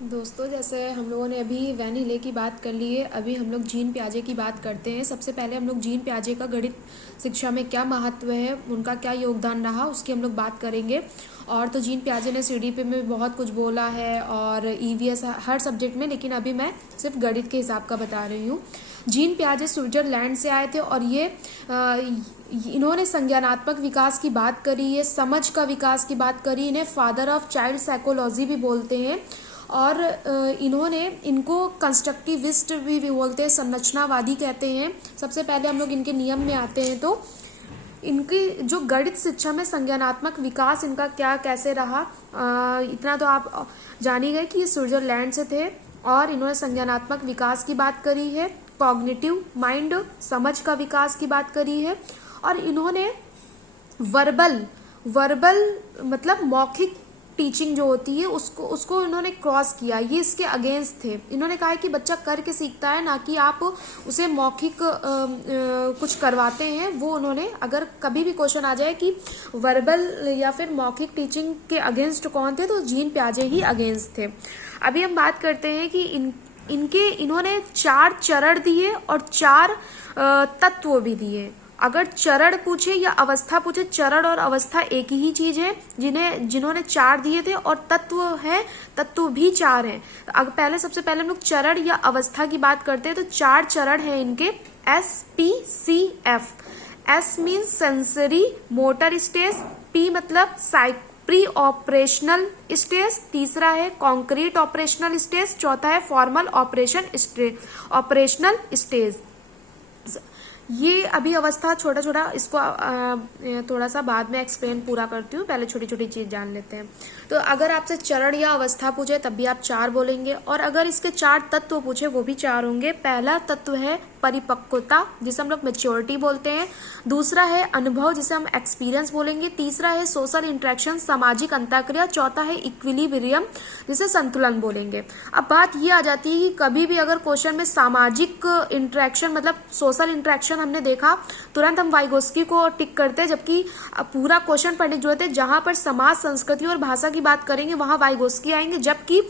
दोस्तों, जैसे हम लोगों ने अभी वैन हिले की बात कर ली है, अभी हम लोग जीन पियाजे की बात करते हैं। सबसे पहले हम लोग जीन पियाजे का गणित शिक्षा में क्या महत्व है, उनका क्या योगदान रहा, उसकी हम लोग बात करेंगे। और तो जीन पियाजे ने सीडीपी में बहुत कुछ बोला है और ईवीएस हर सब्जेक्ट में, लेकिन अभी मैं सिर्फ गणित के हिसाब का बता रही हूँ। जीन पियाजे स्विट्जरलैंड से आए थे और इन्होंने संज्ञानात्मक विकास की बात करी है, समझ का विकास की बात करी। इन्हें फादर ऑफ चाइल्ड साइकोलॉजी भी बोलते हैं और इनको कंस्ट्रक्टिविस्ट भी बोलते हैं, संरचनावादी कहते हैं। सबसे पहले हम लोग इनके नियम में आते हैं तो इनकी जो गणित शिक्षा में संज्ञानात्मक विकास इनका क्या कैसे रहा, इतना तो आप जान ही गए कि ये स्विट्जरलैंड से थे और इन्होंने संज्ञानात्मक विकास की बात करी है, कॉग्निटिव माइंड समझ का विकास की बात करी है। और इन्होंने वर्बल वर्बल मतलब मौखिक टीचिंग जो होती है उसको इन्होंने क्रॉस किया, ये इसके अगेंस्ट थे। इन्होंने कहा है कि बच्चा करके सीखता है, ना कि आप उसे मौखिक कुछ करवाते हैं। वो उन्होंने, अगर कभी भी क्वेश्चन आ जाए कि वर्बल या फिर मौखिक टीचिंग के अगेंस्ट कौन थे, तो जीन पियाजे ही अगेंस्ट थे। अभी हम बात करते हैं कि इन्होंने 4 चरण दिए और 4 तत्व भी दिए। अगर चरण पूछे या अवस्था पूछे, चरण और अवस्था एक ही चीज है। जिन्होंने 4 दिए थे और तत्व भी 4 हैं। तो पहले सबसे पहले हम लोग चरण या अवस्था की बात करते हैं तो 4 चरण हैं इनके, SPCF। S mean sensory motor stage, P मतलब प्री ऑपरेशनल स्टेज, तीसरा है कॉन्क्रीट ऑपरेशनल स्टेज, चौथा है फॉर्मल ऑपरेशनल स्टेज। ये अभी अवस्था छोटा छोटा, इसको थोड़ा सा बाद में एक्सप्लेन पूरा करती हूँ, पहले छोटी छोटी चीज जान लेते हैं। तो अगर आपसे चरण या अवस्था पूछे तब भी आप 4 बोलेंगे, और अगर इसके 4 तत्व पूछे वो भी 4 होंगे। पहला तत्व है परिपक्वता, जिसे हम लोग मैच्योरिटी बोलते हैं। दूसरा है अनुभव, जिसे हम एक्सपीरियंस बोलेंगे। तीसरा है सोशल इंटरेक्शन, सामाजिक अंतःक्रिया। चौथा है इक्विलिब्रियम, जिसे संतुलन बोलेंगे। अब बात ये आ जाती है कि कभी भी अगर क्वेश्चन में सामाजिक इंटरेक्शन मतलब सोशल इंटरेक्शन हमने देखा, तुरंत हम वाइगोस्की को टिक करते हैं, जबकि पूरा क्वेश्चन पढ़ने की जरूरत है। जहां पर समाज, संस्कृति और भाषा की बात करेंगे वहां वाइगोस्की आएंगे, जबकि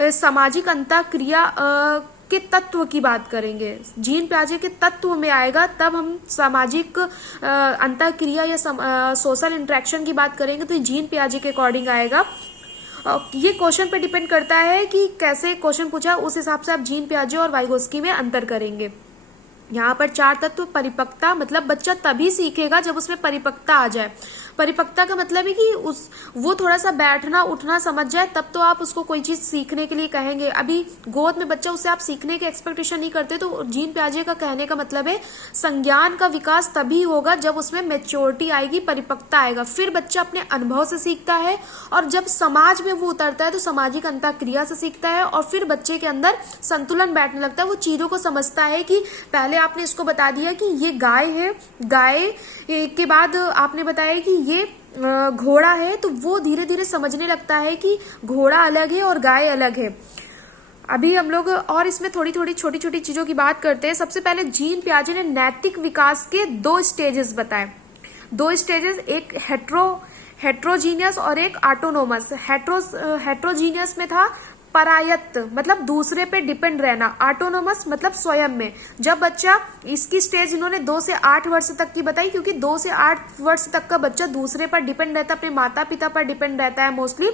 सामाजिक अंतःक्रिया के तत्व की बात करेंगे, जीन पियाजे के तत्व में आएगा, तब हम सामाजिक अंतःक्रिया या सोशल इंटरेक्शन की बात करेंगे तो जीन पियाजे के अकॉर्डिंग आएगा। ये क्वेश्चन पे डिपेंड करता है कि कैसे क्वेश्चन पूछा, उस हिसाब से आप जीन पियाजे और वाइगोस्की में अंतर करेंगे। यहाँ पर 4 तत्व। परिपक्वता मतलब बच्चा तभी सीखेगा जब उसमें परिपक्वता आ जाए। परिपक्वता का मतलब है कि वो थोड़ा सा बैठना उठना समझ जाए, तब तो आप उसको कोई चीज सीखने के लिए कहेंगे। अभी गोद में बच्चा, उससे आप सीखने की एक्सपेक्टेशन नहीं करते। तो जीन पियाजे का कहने का मतलब है संज्ञान का विकास तभी होगा जब उसमें मैच्योरिटी आएगी, परिपक्वता आएगा, फिर बच्चा अपने अनुभव से सीखता है, और जब समाज में वो उतरता है तो सामाजिक अंतःक्रिया से सीखता है, और फिर बच्चे के अंदर संतुलन बैठने लगता है। वो चीजों को समझता है कि पहले आपने इसको बता दिया कि ये गाय है, गाय के बाद आपने बताया कि ये घोड़ा है, तो वो धीरे धीरे समझने लगता है कि घोड़ा अलग है और गाय अलग है। अभी हम लोग और इसमें थोड़ी थोड़ी छोटी छोटी चीजों की बात करते हैं। सबसे पहले जीन पियाजे ने नैतिक विकास के 2 स्टेजेस बताए। 2 स्टेजेस, एक हेट्रोजीनियस और एक ऑटोनोमस। हेट्रोजीनियस में था परायत्त मतलब दूसरे पे डिपेंड रहना, ऑटोनोमस मतलब स्वयं में। जब बच्चा, इसकी स्टेज इन्होंने 2 से 8 वर्ष तक की बताई, क्योंकि 2 से 8 वर्ष तक का बच्चा दूसरे पर डिपेंड रहता है, अपने माता पिता पर डिपेंड रहता है मोस्टली,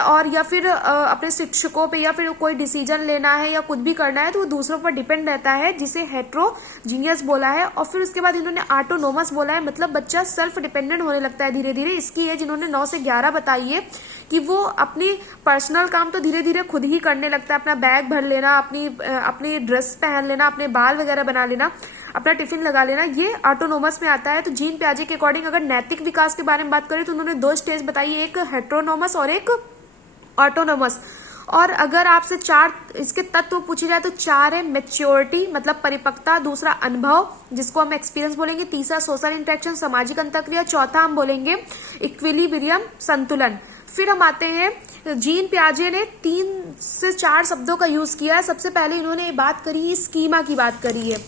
और या फिर अपने शिक्षकों पे, या फिर कोई डिसीजन लेना है या कुछ भी करना है तो वो दूसरों पर डिपेंड रहता है, जिसे हेट्रोजीनियस बोला है। और फिर उसके बाद इन्होंने ऑटोनोमस बोला है, मतलब बच्चा सेल्फ डिपेंडेंट होने लगता है धीरे धीरे। इसकी एज इन्होंने 9 से 11 बताई है कि वो अपनी पर्सनल काम तो धीरे धीरे खुद ही करने लगता है। अपना बैग भर लेना, अपनी ड्रेस पहन लेना, अपने बाल वगैरह बना लेना, अपना टिफिन लगा लेना, ये ऑटोनोमस में आता है। तो जीन पियाजे के अकॉर्डिंग अगर नैतिक विकास के बारे में बात करें तो उन्होंने 2 स्टेज बताई, एक हेट्रोनोमस और एक ऑटोनोमस। और अगर आपसे 4 इसके तत्व पूछे जाए तो 4 है मैच्योरिटी मतलब परिपक्वता, दूसरा अनुभव जिसको हम एक्सपीरियंस बोलेंगे, तीसरा सोशल इंटरेक्शन सामाजिक अंतःक्रिया, चौथा हम बोलेंगे इक्विलिब्रियम संतुलन। फिर हम आते हैं, जीन पियाजे ने 3 से 4 शब्दों का यूज किया है। सबसे पहले इन्होंने बात करी, स्कीमा की बात करी है।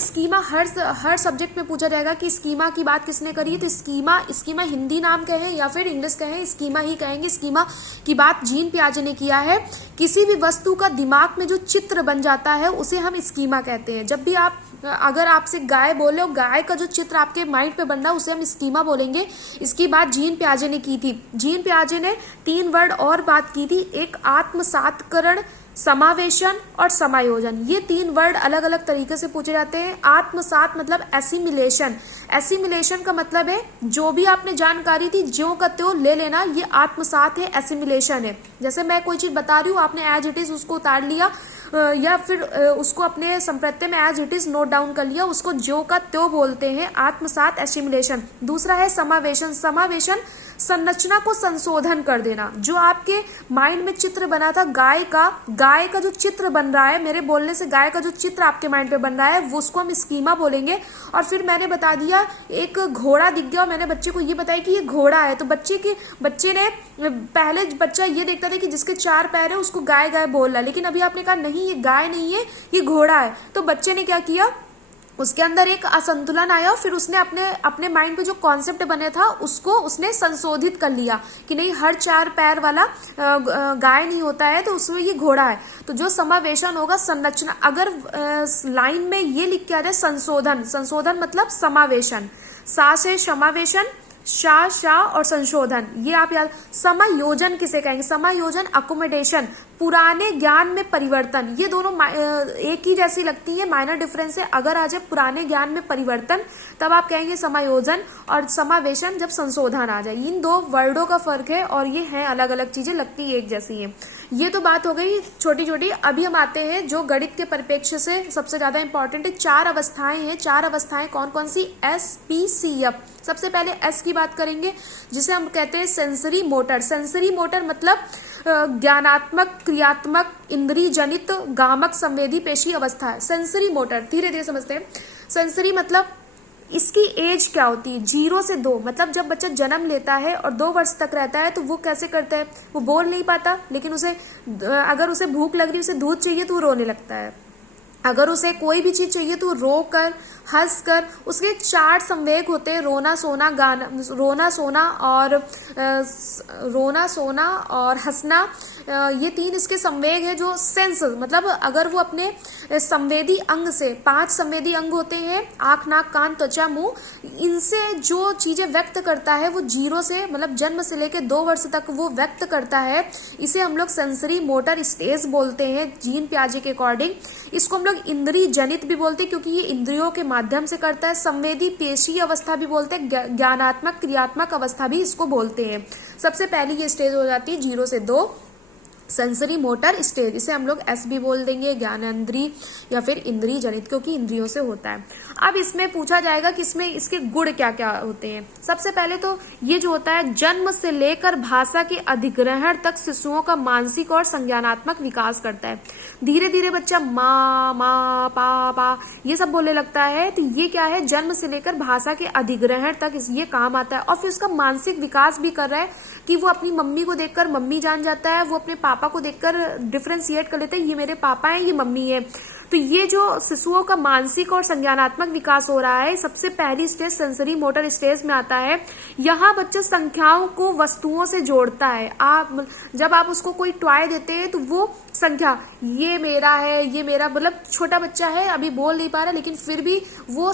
स्कीमा हर सब्जेक्ट में पूछा जाएगा कि स्कीमा की बात किसने करी है, तो स्कीमा हिंदी नाम कहें या फिर इंग्लिश कहें, स्कीमा ही कहेंगे। स्कीमा की बात जीन पियाजे ने किया है किसी भी वस्तु का दिमाग में जो चित्र बन जाता है उसे हम स्कीमा कहते हैं। जब भी आप अगर आपसे गाय बोले और गाय का जो चित्र आपके माइंड पे बन रहा है उसे हम स्कीमा बोलेंगे। इसकी बात जीन पियाजे ने की थी। जीन पियाजे ने 3 वर्ड और बात की थी, एक आत्मसातकरण, समावेशन और समायोजन। ये 3 वर्ड अलग अलग तरीके से पूछे जाते हैं। आत्मसात मतलब एसिमिलेशन। एसिमिलेशन का मतलब है जो भी आपने जानकारी थी ज्यों का त्यों ले लेना, ये आत्मसात है, एसिमिलेशन है। जैसे मैं कोई चीज बता रही हूँ, आपने एज इट इज उसको उतार लिया या फिर उसको अपने संप्रत्यय में as it is note down कर लिया, उसको ज्यों का त्यों बोलते हैं, आत्मसात, एसिमिलेशन। दूसरा है समावेशन। समावेशन संरचना को संशोधन कर देना। जो आपके माइंड में चित्र बना था गाय का जो चित्र बन रहा है, मेरे बोलने से गाय का जो चित्र आपके माइंड पे बन रहा है वो उसको हम स्कीमा बोलेंगे। और फिर मैंने बता दिया एक घोड़ा दिख गया और मैंने बच्चे को ये बताया कि ये घोड़ा है, तो बच्चे ने पहले बच्चा ये देखता था कि जिसके 4 पैर है उसको गाय गाय बोल रहा है, लेकिन अभी आपने कहा नहीं ये गाय नहीं है ये घोड़ा है, तो बच्चे ने क्या किया, उसके अंदर एक असंतुलन आया और फिर उसने अपने माइंड पे जो कॉन्सेप्ट बने था उसको उसने संशोधित कर लिया कि नहीं हर 4 पैर वाला गाय नहीं होता है, तो उसमें ये घोड़ा है। तो जो समावेशन होगा संरचना, अगर लाइन में ये लिख के आ जाए संशोधन, संशोधन मतलब समावेशन, सा से समावेशन, शा और संशोधन, ये आप याद। समायोजन किसे कहेंगे, समायोजन अकोमोडेशन, पुराने ज्ञान में परिवर्तन। ये दोनों एक ही जैसी लगती है, माइनर डिफरेंस है। अगर आ जाए पुराने ज्ञान में परिवर्तन तब आप कहेंगे समायोजन, और समावेशन जब संशोधन आ जाए। इन 2 वर्डों का फर्क है और ये हैं अलग अलग चीजें, लगती एक जैसी हैं। ये तो बात हो गई छोटी छोटी। अभी हम आते हैं जो गणित के परिप्रेक्ष्य से सबसे ज्यादा इंपॉर्टेंट है। 4 अवस्थाएं हैं। 4 अवस्थाएं कौन कौन सी, एस, पी, सी, एफ। सबसे पहले एस की बात करेंगे जिसे हम कहते हैं सेंसरी मोटर। सेंसरी मोटर मतलब ज्ञानात्मक, क्रियात्मक, इंद्रिय जनित, गामक, संवेदी, पेशी अवस्था है सेंसरी मोटर। धीरे धीरे समझते हैं। सेंसरी मतलब इसकी एज क्या होती है, 0 से 2, मतलब जब बच्चा जन्म लेता है और 2 वर्ष तक रहता है तो वो कैसे करता है, वो बोल नहीं पाता, लेकिन अगर उसे भूख लग रही, उसे दूध चाहिए तो वो रोने लगता है। अगर उसे कोई भी चीज चाहिए तो रो कर, हंस कर, उसके 4 संवेग होते हैं, रोना सोना गाना, रोना सोना और हंसना। ये 3 इसके संवेग है जो सेंस, मतलब अगर वो अपने संवेदी अंग से, 5 संवेदी अंग होते हैं, आंख, नाक, कान, त्वचा, मुंह, इनसे जो चीजें व्यक्त करता है वो 0 से, मतलब जन्म से लेकर 2 वर्ष तक वो व्यक्त करता है। इसे हम लोग सेंसरी मोटर स्टेज बोलते हैं जीन पियाजे के अकॉर्डिंग। इसको हम लोग इंद्रिय जनित भी बोलते हैं क्योंकि ये इंद्रियों के माध्यम से करता है। संवेदी पेशी अवस्था भी बोलते हैं, ज्ञानात्मक क्रियात्मक अवस्था भी इसको बोलते हैं। सबसे पहली ये स्टेज हो जाती है 0 से 2, सेंसरी मोटर स्टेज। इसे हम लोग एस भी बोल देंगे, ज्ञानेंद्रिय या फिर इंद्रिय जनित, क्योंकि इंद्रियों से होता है। अब इसमें पूछा जाएगा कि इसमें इसके गुण क्या क्या होते हैं। सबसे पहले तो ये जो होता है, जन्म से लेकर भाषा के अधिग्रहण तक शिशुओं का मानसिक और संज्ञानात्मक विकास करता है। धीरे धीरे बच्चा माँ, माँ, पा ये सब बोलने लगता है। तो ये क्या है, जन्म से लेकर भाषा के अधिग्रहण तक ये काम आता है। और फिर उसका मानसिक विकास भी कर रहा है कि वो अपनी मम्मी को देखकर मम्मी जान जाता है, वो अपने पापा को देखकर डिफरेंशिएट कर लेते हैं, ये मेरे पापा हैं, ये मम्मी है। तो ये जो शिशुओं का मानसिक और संज्ञानात्मक विकास हो रहा है, सबसे पहली स्टेज सेंसरी मोटर स्टेज में आता है। यहाँ बच्चा संख्याओं को वस्तुओं से जोड़ता है। जब आप उसको कोई टॉय देते हैं तो वो संख्या, ये मेरा है, ये मेरा, मतलब छोटा बच्चा है, अभी बोल नहीं पा रहा, लेकिन फिर भी वो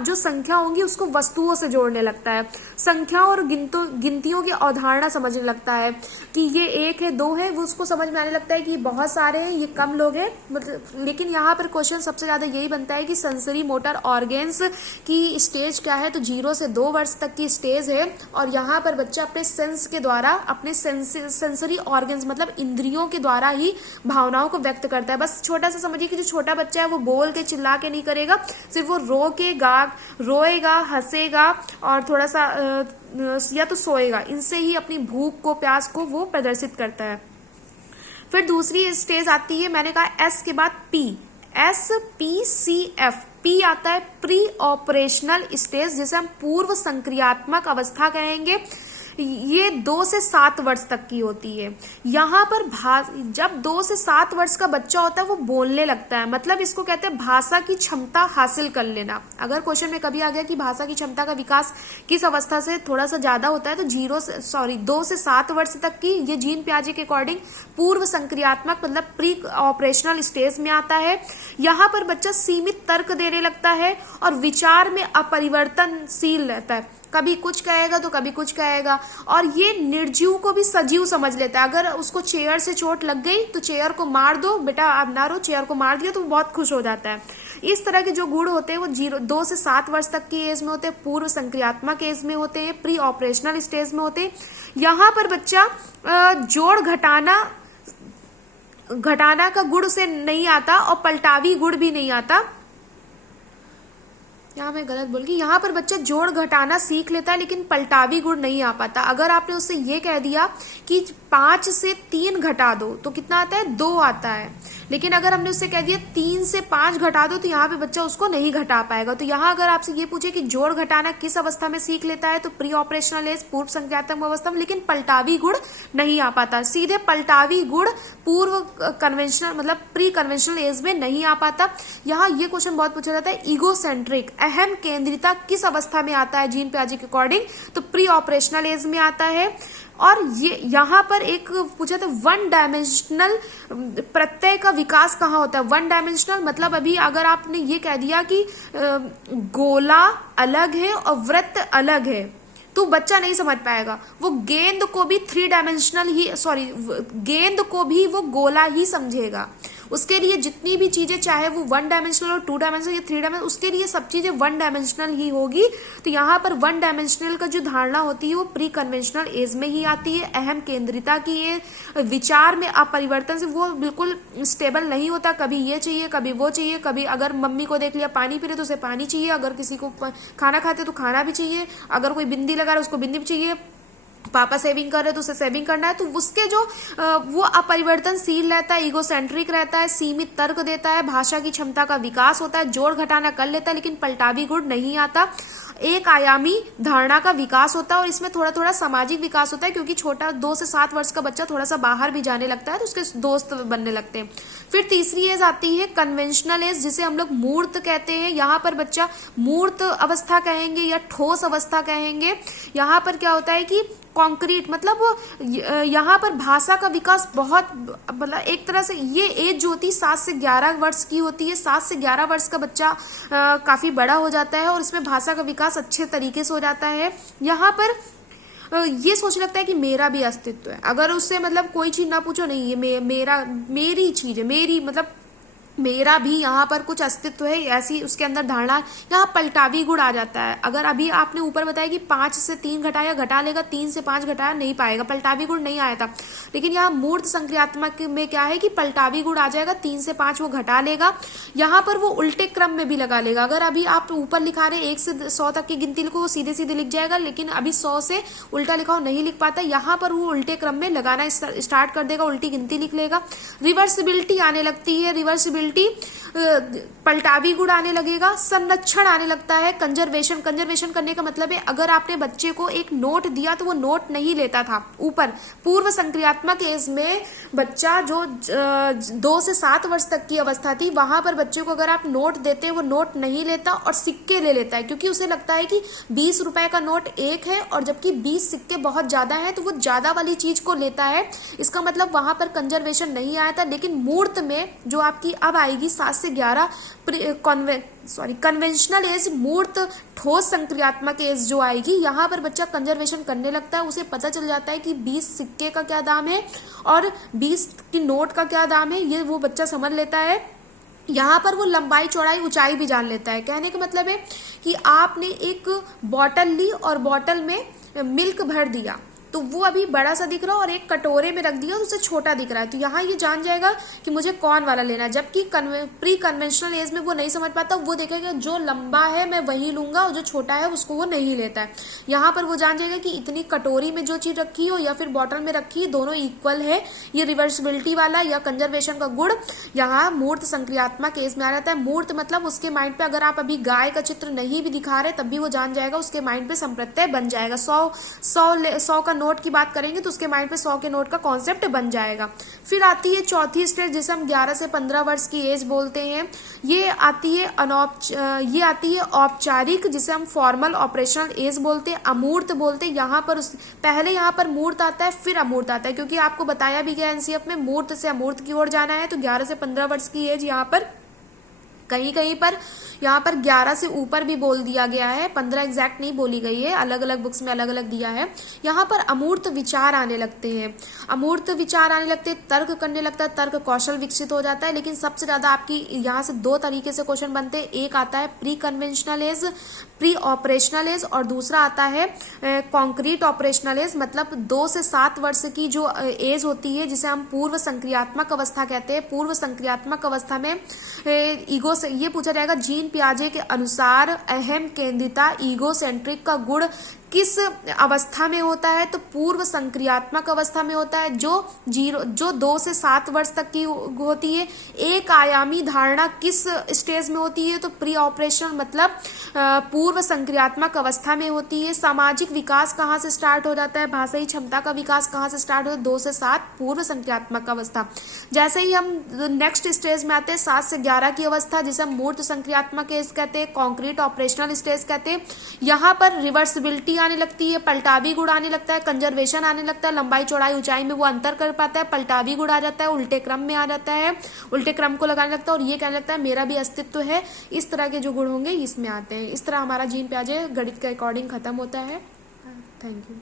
जो संख्या होंगी उसको वस्तुओं से जोड़ने लगता है। संख्या और गिनतियों की अवधारणा समझने लगता है कि ये 1 है, 2 है, वो उसको समझ में आने लगता है कि बहुत सारे हैं, ये कम लोग हैं। मतलब लेकिन यहाँ पर क्वेश्चन सबसे ज्यादा यही बनता है कि सेंसरी मोटर ऑर्गेन्स की स्टेज क्या है, तो 0 से 2 वर्ष तक की स्टेज है। और यहाँ पर बच्चा अपने सेंस के द्वारा, अपने सेंसरी ऑर्गेन्स मतलब इंद्रियों के द्वारा ही भावनाओं को व्यक्त करता है। बस छोटा सा समझिए कि जो छोटा बच्चा है वो बोल के चिल्ला के नहीं करेगा, सिर्फ वो रोएगा, हंसेगा और थोड़ा सा या तो सोएगा, इनसे ही अपनी भूख को, प्यास को वो प्रदर्शित करता है। फिर दूसरी स्टेज आती है, मैंने कहा एस के बाद पी, SPCF। पी आता है प्री ऑपरेशनल स्टेज, जिसे हम पूर्व संक्रियात्मक अवस्था कहेंगे। ये 2 से 7 वर्ष तक की होती है। यहाँ पर जब 2 से 7 वर्ष का बच्चा होता है वो बोलने लगता है, मतलब इसको कहते हैं भाषा की क्षमता हासिल कर लेना। अगर क्वेश्चन में कभी आ गया कि भाषा की क्षमता का विकास किस अवस्था से थोड़ा सा ज्यादा होता है, तो 2 से 7 वर्ष तक की ये जीन पियाजे के अकॉर्डिंग पूर्व संक्रियात्मक मतलब प्री ऑपरेशनल स्टेज में आता है। यहाँ पर बच्चा सीमित तर्क देने लगता है और विचार में अपरिवर्तनशील रहता है, कभी कुछ कहेगा तो कभी कुछ कहेगा, और ये निर्जीव को भी सजीव समझ लेता है। अगर उसको चेयर से चोट लग गई तो चेयर को मार दो, बेटा आप ना रो, चेयर को मार दिया तो वो बहुत खुश हो जाता है। इस तरह के जो गुण होते हैं वो 2 से 7 वर्ष तक की एज में होते हैं, पूर्व संक्रियात्मक एज में होते हैं, प्री ऑपरेशनल स्टेज में होते हैं। यहाँ पर बच्चा जोड़ घटाना का गुण से नहीं आता और पलटावी गुण भी नहीं आता। यहाँ मैं गलत बोल गई, यहाँ पर बच्चा जोड़ घटाना सीख लेता है लेकिन पलटावी गुण नहीं आ पाता। अगर आपने उससे ये कह दिया कि 5 से 3 घटा दो तो कितना आता है, 2 आता है, लेकिन अगर हमने उससे कह दिया 3 से 5 घटा दो तो यहाँ पे बच्चा उसको नहीं घटा पाएगा। तो यहाँ अगर आपसे ये पूछे कि जोड़ घटाना किस अवस्था में सीख लेता है, तो प्री ऑपरेशनल एज पूर्व संक्रियात्मक अवस्था में, लेकिन पलटावी गुण नहीं आ पाता। सीधे पलटावी गुण पूर्व कन्वेंशनल मतलब प्री कन्वेंशनल एज में नहीं आ पाता। यहाँ ये क्वेश्चन बहुत पूछा जाता है, ईगोसेंट्रिक अहम केंद्रिता किस अवस्था में आता है जीन पियाजे के अकॉर्डिंग, तो प्री ऑपरेशनल एज में आता है। और ये यहाँ पर एक पूछा था वन डायमेंशनल प्रत्यय का विकास कहाँ होता है। वन डायमेंशनल मतलब अभी अगर आपने ये कह दिया कि गोला अलग है और वृत्त अलग है तो बच्चा नहीं समझ पाएगा। वो गेंद को भी 3 डायमेंशनल ही गेंद को भी वो गोला ही समझेगा। उसके लिए जितनी भी चीजें चाहे वो 1 डायमेंशनल और 2 डायमेंशनल या 3 डायमेंशनल, उसके लिए सब चीजें 1 डायमेंशनल ही होगी। तो यहाँ पर 1 डायमेंशनल का जो धारणा होती है वो प्री कन्वेंशनल एज में ही आती है। अहम केंद्रिता की ये विचार में अपरिवर्तन से वो बिल्कुल स्टेबल नहीं होता, कभी ये चाहिए कभी वो चाहिए। कभी अगर मम्मी को देख लिया पानी पी रहे तो उसे पानी चाहिए, अगर किसी को खाना खाते तो खाना भी चाहिए, अगर कोई बिंदी लगा रहा है उसको बिंदी भी चाहिए, पापा सेविंग कर रहे तो उसे सेविंग करना है। तो उसके जो वो अपरिवर्तनशील रहता है, ईगोसेंट्रिक रहता है, सीमित तर्क देता है, भाषा की क्षमता का विकास होता है, जोड़ घटाना कर लेता है लेकिन पलटावी गुण नहीं आता। एक आयामी धारणा का विकास होता है और इसमें थोड़ा थोड़ा सामाजिक विकास होता है, क्योंकि छोटा 2 से 7 वर्ष का बच्चा थोड़ा सा बाहर भी जाने लगता है तो उसके दोस्त बनने लगते हैं। फिर तीसरी एज आती है कन्वेंशनल एज, जिसे हम लोग मूर्त कहते हैं। यहाँ पर बच्चा मूर्त अवस्था कहेंगे या ठोस अवस्था कहेंगे। यहाँ पर क्या होता है कि कॉन्क्रीट मतलब यहाँ पर भाषा का विकास बहुत मतलब एक तरह से ये एज जो होती है 7 से 11 वर्ष की होती है। 7 से 11 वर्ष का बच्चा काफी बड़ा हो जाता है और इसमें भाषा का विकास अच्छे तरीके से हो जाता है। यहाँ पर ये सोचने लगता है कि मेरा भी अस्तित्व है। अगर उससे मतलब कोई चीज ना पूछो, नहीं ये मेरा मेरी चीज है, मेरी मतलब मेरा भी यहाँ पर कुछ अस्तित्व है, ऐसी उसके अंदर धारणा। यहाँ पलटावी गुण आ जाता है। अगर अभी आपने ऊपर बताया कि 5 से 3 घटाया, घटा लेगा, 3 से 5 घटाया नहीं पाएगा, पलटावी गुण नहीं आया था। लेकिन यहाँ मूर्त संक्रियात्मक में क्या है कि पलटावी गुण आ जाएगा, 3 से 5 वो घटा लेगा। यहाँ पर वो उल्टे क्रम में भी लगा लेगा। अगर अभी आप ऊपर लिखा रहे 1 से 100 तक की गिनती लिखो, वो सीधे सीधे लिख जाएगा, लेकिन अभी 100 से उल्टा लिखा हो नहीं लिख पाता। यहाँ पर वो उल्टे क्रम में लगाना स्टार्ट कर देगा, उल्टी गिनती लिख लेगा। रिवर्सिबिलिटी आने लगती है, रिवर्सिबिलिटी पलटावी गुण आने लगेगा। संरक्षण आने लगता है। कंजर्वेशन करने का मतलब है अगर आपने बच्चे को एक नोट दिया तो वो नोट नहीं लेता था। ऊपर पूर्व संक्रियात्मक एज में बच्चा जो 2 से 7 वर्ष तक की अवस्था थी, वहां पर बच्चे को अगर आप नोट देते हैं वो नोट नहीं लेता और सिक्के ले लेता है, क्योंकि उसे लगता है कि 20 रुपए का नोट एक है और जबकि 20 सिक्के बहुत ज्यादा है तो वो ज्यादा वाली चीज को लेता है। इसका मतलब वहां पर कंजर्वेशन नहीं आया था। लेकिन मूर्त में जो आपकी अब आएगी 7 से 11 कन्वेंशनल एज, मूर्त ठोस संक्रियात्मक एज जो आएगी, यहाँ पर बच्चा कंजर्वेशन करने लगता है। उसे पता चल जाता है कि 20 सिक्के का क्या दाम है और 20 की नोट का क्या दाम है, ये वो बच्चा समझ लेता है। यहाँ पर वो लंबाई चौड़ाई ऊंचाई भी जान लेता है। कहने का मतलब है कि आपने एक बॉटल ली और बॉटल में मिल्क भर दिया तो वो अभी बड़ा सा दिख रहा है और एक कटोरे में रख दिया तो उसे छोटा दिख रहा है, तो यहाँ ये जान जाएगा कि मुझे कौन वाला लेना है। जबकि प्री कन्वेंशनल एज में वो नहीं समझ पाता, वो देखेगा जो लंबा है मैं वही लूंगा और जो छोटा है उसको वो नहीं लेता है। यहाँ पर वो जान जाएगा कि इतनी कटोरी में जो चीज रखी हो या फिर बॉटल में रखी, दोनों इक्वल है, ये रिवर्सिबिलिटी वाला या कंजर्वेशन का गुण यहाँ मूर्त संक्रियात्मक एज में आ जाता है। मूर्त मतलब उसके माइंड पे अगर आप अभी गाय का चित्र नहीं भी दिखा रहे तब भी वो जान जाएगा, उसके माइंड पे संप्रत्यय बन जाएगा। 100 का नोट की बात करेंगे तो उसके माइंड पे 100 के नोट का कॉन्सेप्ट बन जाएगा। फिर आती है चौथी स्टेज जिसे हम 11 से 15 वर्ष की एज बोलते हैं। ये आती है औपचारिक, जिसे हम फॉर्मल ऑपरेशनल एज बोलते हैं, अमूर्त बोलते हैं। पहले यहाँ पर मूर्त आता है फिर अमूर्त आता है, क्योंकि आपको बताया भी गया एनसीएफ में मूर्त से अमूर्त की ओर जाना है। तो 11 से 15 वर्ष की एज यहाँ पर कहीं कहीं पर यहाँ पर 11 से ऊपर भी बोल दिया गया है, 15 एग्जैक्ट नहीं बोली गई है, अलग अलग बुक्स में अलग अलग दिया है। यहाँ पर अमूर्त विचार आने लगते हैं, अमूर्त विचार आने लगते हैं, तर्क करने लगता है, तर्क कौशल विकसित हो जाता है। लेकिन सबसे ज्यादा आपकी यहाँ से 2 तरीके से क्वेश्चन बनते हैं, एक आता है pre conventional age, pre operational age, और दूसरा आता है कॉन्क्रीट ऑपरेशनल एज, मतलब 2 से 7 वर्ष की जो एज होती है जिसे हम पूर्व संक्रियात्मक अवस्था कहते हैं। पूर्व संक्रियात्मक अवस्था में ईगो से ये पूछा जाएगा, जीन पियाजे के अनुसार अहम केंद्रिता ईगो सेंट्रिक का गुण किस अवस्था में होता है? तो पूर्व संक्रियात्मक अवस्था में होता है, जो 2 से 7 वर्ष तक की होती है। एक आयामी धारणा किस स्टेज में होती है? तो प्री ऑपरेशनल मतलब पूर्व संक्रियात्मक अवस्था में होती है। सामाजिक विकास कहाँ से स्टार्ट हो जाता है? भाषाई क्षमता का विकास कहाँ से स्टार्ट हो? 2 से 7 पूर्व संक्रियात्मक अवस्था। जैसे ही हम नेक्स्ट स्टेज में आते हैं 7 से 11 की अवस्था, जिसे हम मूर्त संक्रियात्मक एज कहते हैं, कॉन्क्रीट ऑपरेशनल स्टेज कहते हैं। यहाँ पर रिवर्सिबिलिटी आने लगती है, पलटावी गुण आने लगता है, कंजर्वेशन आने लगता है, लंबाई चौड़ाई ऊंचाई में वो अंतर कर पाता है, पलटावी गुण आ जाता है, उल्टे क्रम में आ जाता है, उल्टे क्रम को लगाने लगता है और ये कहने लगता है मेरा भी अस्तित्व है। इस तरह के जो गुण होंगे इसमें आते हैं। इस तरह हमारा जीन पियाजे गणित के अकॉर्डिंग खत्म होता है। Thank you.